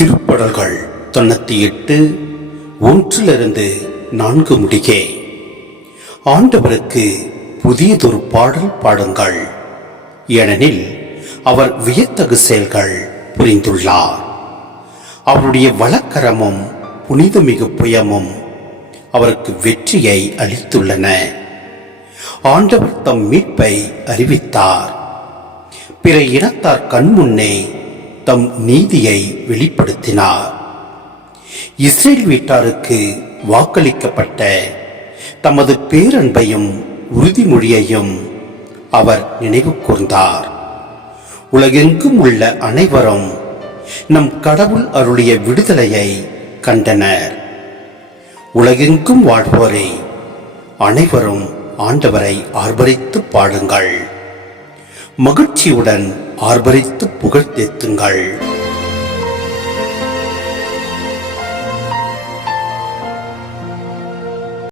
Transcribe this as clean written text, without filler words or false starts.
திருப்பாடல்கள் 98 1-4 முடிய. ஆண்டவருக்கு புதியதொரு பாடல் பாடுங்கள், ஏனெனில் அவர் வியத்தகு செயல்கள் புரிந்துள்ளார். அவருடைய வலக்கரமும் புனிதமிகு புயமும் அவருக்கு வெற்றியை அளித்துள்ளன. ஆண்டவர் தம் மீட்பை அறிவித்தார். பிற இனத்தார் கண்முன்னே தம் நீதியை வெளிப்படுத்தினார். இஸ்ரேல் வீட்டாருக்கு வாக்களிக்கப்பட்ட தமது பேரன்பையும் உறுதிமொழியையும் அவர் நினைவு கூர்ந்தார். உலகெங்கும் உள்ள அனைவரும் நம் கடவுள் அருளிய விடுதலையை கண்டனர். உலகெங்கும் வாழ்வோரே, அனைவரும் ஆண்டவரை ஆர்ப்பரித்து பாடுங்கள், மகிழ்ச்சியுடன் ஆர்ப்பரித்து புகழ்ந்தேத்துங்கள்.